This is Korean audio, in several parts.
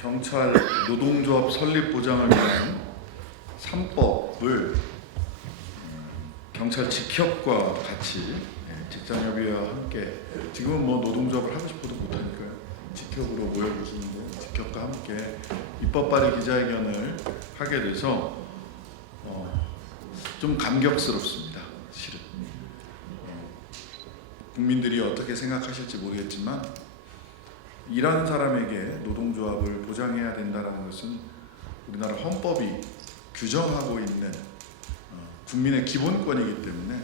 경찰 노동조합 설립 보장을 위한 3법을 경찰 직협과 같이 직장협의회와 함께, 지금은 뭐 노동조합을 하고 싶어도 못하니까요, 직협으로 모여주시는데 직협과 함께 입법 발의 기자회견을 하게 돼서 좀 감격스럽습니다. 실은 국민들이 어떻게 생각하실지 모르겠지만 일하는 사람에게 노동조합을 보장해야 된다는 것은 우리나라 헌법이 규정하고 있는 국민의 기본권이기 때문에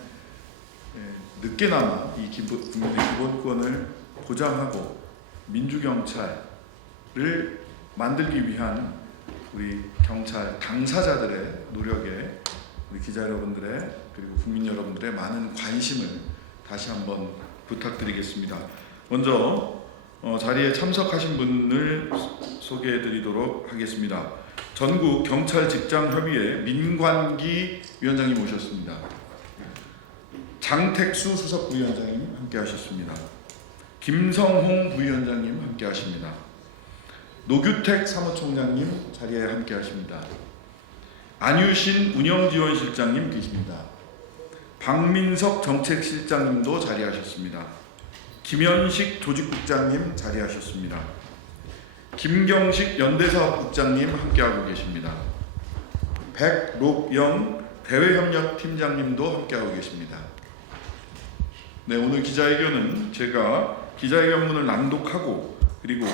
늦게나마 이 국민의 기본권을 보장하고 민주경찰을 만들기 위한 우리 경찰 당사자들의 노력에 우리 기자 여러분들의 그리고 국민 여러분들의 많은 관심을 다시 한번 부탁드리겠습니다. 먼저 자리에 참석하신 분을 소개해 드리도록 하겠습니다. 전국 경찰 직장 협의회 민관기 위원장님 오셨습니다. 장택수 수석 부위원장님 함께 하셨습니다. 김성홍 부위원장님 함께 하십니다. 노규택 사무총장님 자리에 함께 하십니다. 안유신 운영지원실장님 계십니다. 박민석 정책실장님도 자리하셨습니다. 김현식 조직국장님 자리하셨습니다. 김경식 연대사업국장님 함께하고 계십니다. 백록영 대외협력팀장님도 함께하고 계십니다. 네, 오늘 기자회견은 제가 기자회견문을 낭독하고 그리고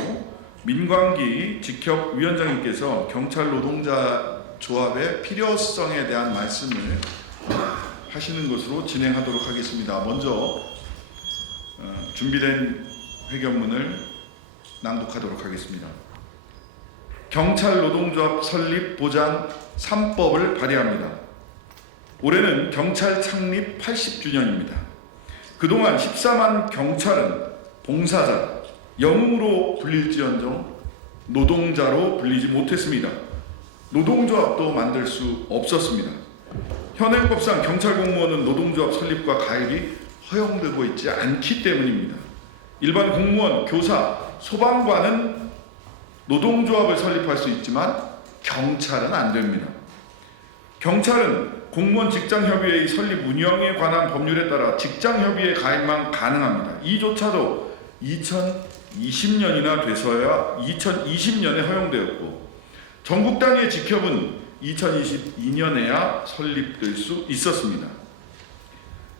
민관기 직협위원장님께서 경찰 노동자 조합의 필요성에 대한 말씀을 하시는 것으로 진행하도록 하겠습니다. 먼저 준비된 회견문을 낭독하도록 하겠습니다. 경찰 노동조합 설립 보장 3법을 발의합니다. 올해는 경찰 창립 80주년입니다. 그동안 14만 경찰은 봉사자, 영웅으로 불릴지언정 노동자로 불리지 못했습니다. 노동조합도 만들 수 없었습니다. 현행법상 경찰 공무원은 노동조합 설립과 가입이 허용되고 있지 않기 때문입니다. 일반 공무원, 교사, 소방관은 노동조합을 설립할 수 있지만 경찰은 안 됩니다. 경찰은 공무원 직장협의회의 설립 운영에 관한 법률에 따라 직장협의회 가입만 가능합니다. 이조차도 2020년이나 돼서야 2020년에 허용되었고 전국 단위의 직협은 2022년에야 설립될 수 있었습니다.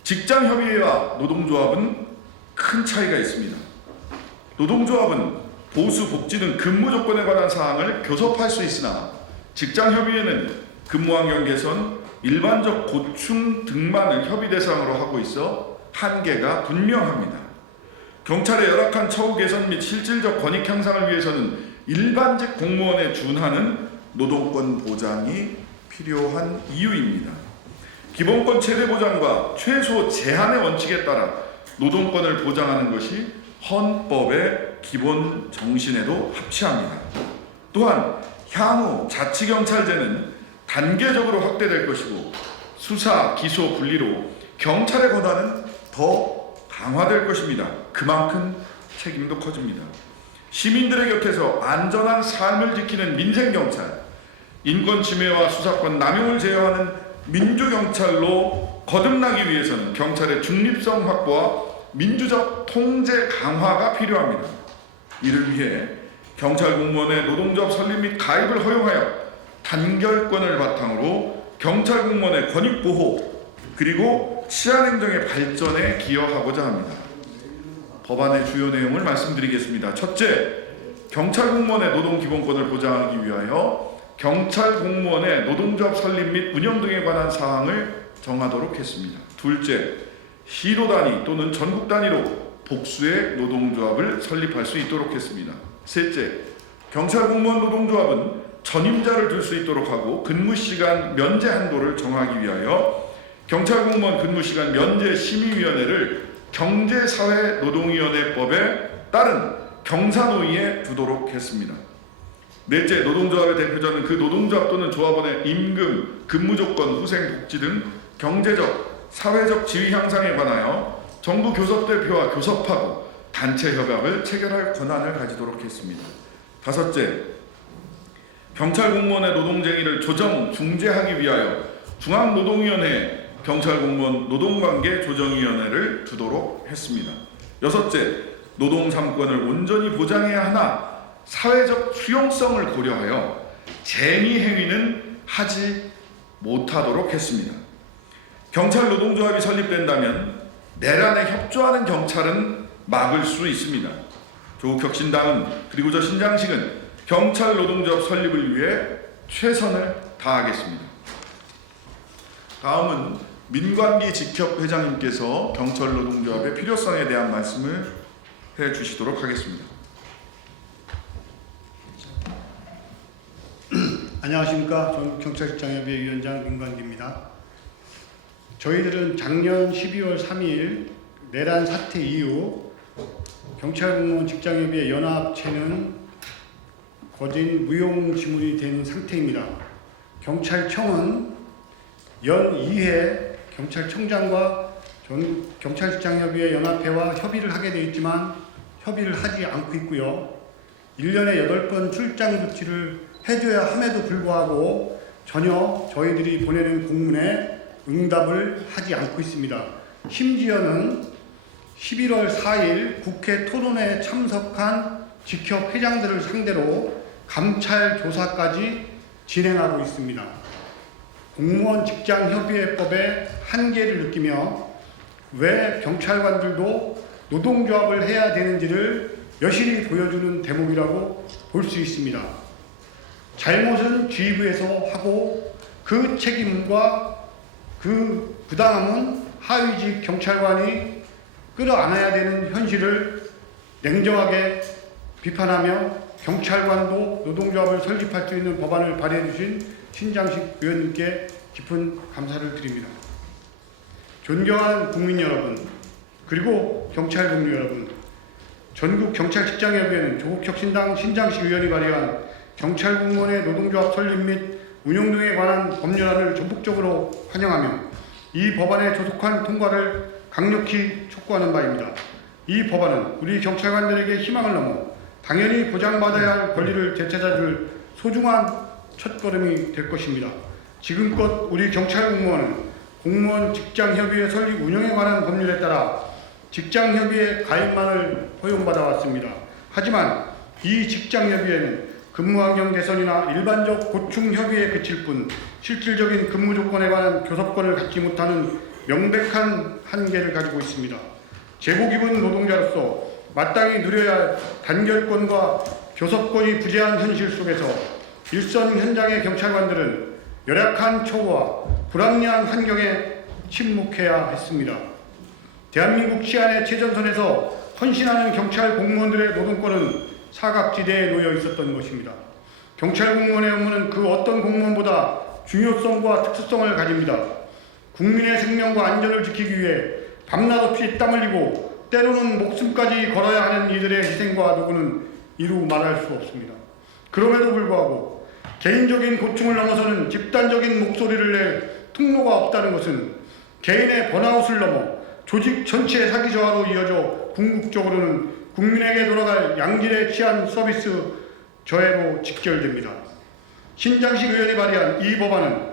직장협의회와 노동조합은 큰 차이가 있습니다. 노동조합은 보수, 복지 등 근무 조건에 관한 사항을 교섭할 수 있으나 직장협의회는 근무 환경 개선, 일반적 고충 등만을 협의 대상으로 하고 있어 한계가 분명합니다. 경찰의 열악한 처우 개선 및 실질적 권익 향상을 위해서는 일반직 공무원에 준하는 노동권 보장이 필요한 이유입니다. 기본권 최대 보장과 최소 제한의 원칙에 따라 노동권을 보장하는 것이 헌법의 기본 정신에도 합치합니다. 또한 향후 자치경찰제는 단계적으로 확대될 것이고 수사, 기소 분리로 경찰의 권한은 더 강화될 것입니다. 그만큼 책임도 커집니다. 시민들의 곁에서 안전한 삶을 지키는 민생경찰, 인권 침해와 수사권 남용을 제어하는 민주경찰로 거듭나기 위해서는 경찰의 중립성 확보와 민주적 통제 강화가 필요합니다. 이를 위해 경찰 공무원의 노동조합 설립 및 가입을 허용하여 단결권을 바탕으로 경찰 공무원의 권익 보호 그리고 치안행정의 발전에 기여하고자 합니다. 법안의 주요 내용을 말씀드리겠습니다. 첫째, 경찰 공무원의 노동기본권을 보장하기 위하여 경찰 공무원의 노동조합 설립 및 운영 등에 관한 사항을 정하도록 했습니다. 둘째, 시도 단위 또는 전국 단위로 복수의 노동조합을 설립할 수 있도록 했습니다. 셋째, 경찰 공무원 노동조합은 전임자를 둘 수 있도록 하고 근무시간 면제 한도를 정하기 위하여 경찰 공무원 근무시간 면제 심의위원회를 경제사회노동위원회법에 따른 경사노위에 두도록 했습니다. 넷째, 노동조합의 대표자는 그 노동조합 또는 조합원의 임금, 근무조건, 후생, 복지 등 경제적, 사회적 지위 향상에 관하여 정부 교섭대표와 교섭하고 단체 협약을 체결할 권한을 가지도록 했습니다. 다섯째, 경찰 공무원의 노동쟁의를 조정, 중재하기 위하여 중앙노동위원회 경찰공무원 노동관계 조정위원회를 두도록 했습니다. 여섯째, 노동 3권을 온전히 보장해야 하나 사회적 수용성을 고려하여 쟁의 행위는 하지 못하도록 했습니다. 경찰 노동조합이 설립된다면 내란에 협조하는 경찰은 막을 수 있습니다. 조국혁신당은 그리고 저 신장식은 경찰 노동조합 설립을 위해 최선을 다하겠습니다. 다음은 민관기 직협 회장님께서 경찰 노동조합의 필요성에 대한 말씀을 해주시도록 하겠습니다. 안녕하십니까. 저는 경찰직장협의회 위원장 민관기입니다. 저희들은 작년 12월 3일 내란 사태 이후 경찰공무원 직장협의회 연합체는 거진 무용지물이 된 상태입니다. 경찰청은 연 2회 경찰청장과 전 경찰직장협의회 연합회와 협의를 하게 되어 있지만 협의를 하지 않고 있고요. 1년에 8번 출장 조치를 해줘야 함에도 불구하고 전혀 저희들이 보내는 공문에 응답을 하지 않고 있습니다. 심지어는 11월 4일 국회 토론회에 참석한 직협 회장들을 상대로 감찰 조사까지 진행하고 있습니다. 공무원 직장협의회법의 한계를 느끼며 왜 경찰관들도 노동조합을 해야 되는지를 여실히 보여주는 대목이라고 볼 수 있습니다. 잘못은 지휘부에서 하고 그 책임과 그 부당함은 하위직 경찰관이 끌어안아야 되는 현실을 냉정하게 비판하며 경찰관도 노동조합을 설립할 수 있는 법안을 발의해 주신 신장식 의원님께 깊은 감사를 드립니다. 존경하는 국민 여러분, 그리고 경찰 동료 여러분, 전국 경찰직장협의회는 조국혁신당 신장식 의원이 발의한 경찰 공무원의 노동조합 설립 및 운영 등에 관한 법률안을 적극적으로 환영하며 이 법안의 조속한 통과를 강력히 촉구하는 바입니다. 이 법안은 우리 경찰관들에게 희망을 넘어 당연히 보장받아야 할 권리를 되찾아줄 소중한 첫걸음이 될 것입니다. 지금껏 우리 경찰 공무원은 공무원 직장협의회 설립 운영에 관한 법률에 따라 직장협의회 가입만을 허용받아 왔습니다. 하지만 이 직장협의회는 근무환경 개선이나 일반적 고충협의에 그칠 뿐 실질적인 근무 조건에 관한 교섭권을 갖지 못하는 명백한 한계를 가지고 있습니다. 제복 입은 노동자로서 마땅히 누려야 할 단결권과 교섭권이 부재한 현실 속에서 일선 현장의 경찰관들은 열악한 처우와 불합리한 환경에 침묵해야 했습니다. 대한민국 치안의 최전선에서 헌신하는 경찰 공무원들의 노동권은 사각지대에 놓여 있었던 것입니다. 경찰 공무원의 업무는 그 어떤 공무원보다 중요성과 특수성을 가집니다. 국민의 생명과 안전을 지키기 위해 밤낮 없이 땀 흘리고 때로는 목숨까지 걸어야 하는 이들의 희생과 노고는 이루 말할 수 없습니다. 그럼에도 불구하고 개인적인 고충을 넘어서는 집단적인 목소리를 낼 통로가 없다는 것은 개인의 번아웃을 넘어 조직 전체의 사기 저하로 이어져 궁극적으로는 국민에게 돌아갈 양질의 치안 서비스 저해로 직결됩니다. 신장식 의원이 발의한 이 법안은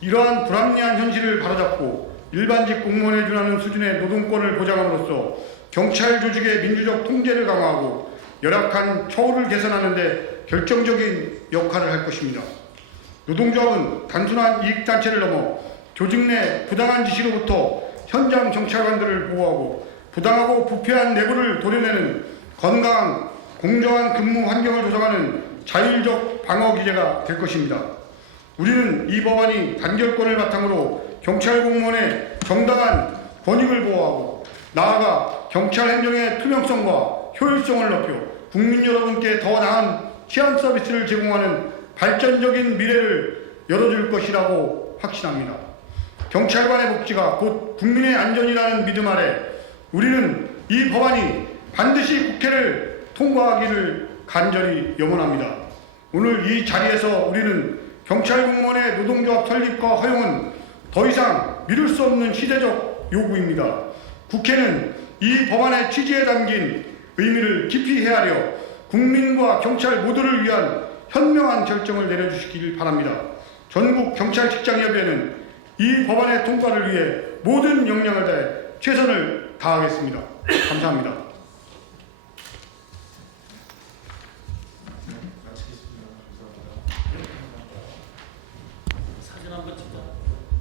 이러한 불합리한 현실을 바로잡고 일반직 공무원에 준하는 수준의 노동권을 보장함으로써 경찰 조직의 민주적 통제를 강화하고 열악한 처우를 개선하는 데 결정적인 역할을 할 것입니다. 노동조합은 단순한 이익단체를 넘어 조직 내 부당한 지시로부터 현장 경찰관들을 보호하고 부당하고 부패한 내부를 도려내는 건강한 공정한 근무 환경을 조성하는 자율적 방어 기제가 될 것입니다. 우리는 이 법안이 단결권을 바탕으로 경찰 공무원의 정당한 권익을 보호하고 나아가 경찰 행정의 투명성과 효율성을 높여 국민 여러분께 더 나은 치안 서비스를 제공하는 발전적인 미래를 열어줄 것이라고 확신합니다. 경찰관의 복지가 곧 국민의 안전이라는 믿음 아래 우리는 이 법안이 반드시 국회를 통과하기를 간절히 염원합니다. 오늘 이 자리에서 우리는 경찰 공무원의 노동조합 설립과 허용은 더 이상 미룰 수 없는 시대적 요구입니다. 국회는 이 법안의 취지에 담긴 의미를 깊이 헤아려 국민과 경찰 모두를 위한 현명한 결정을 내려주시길 바랍니다. 전국 경찰 직장협의회는 이 법안의 통과를 위해 모든 역량을 다해 최선을 다하겠습니다. 감사합니다.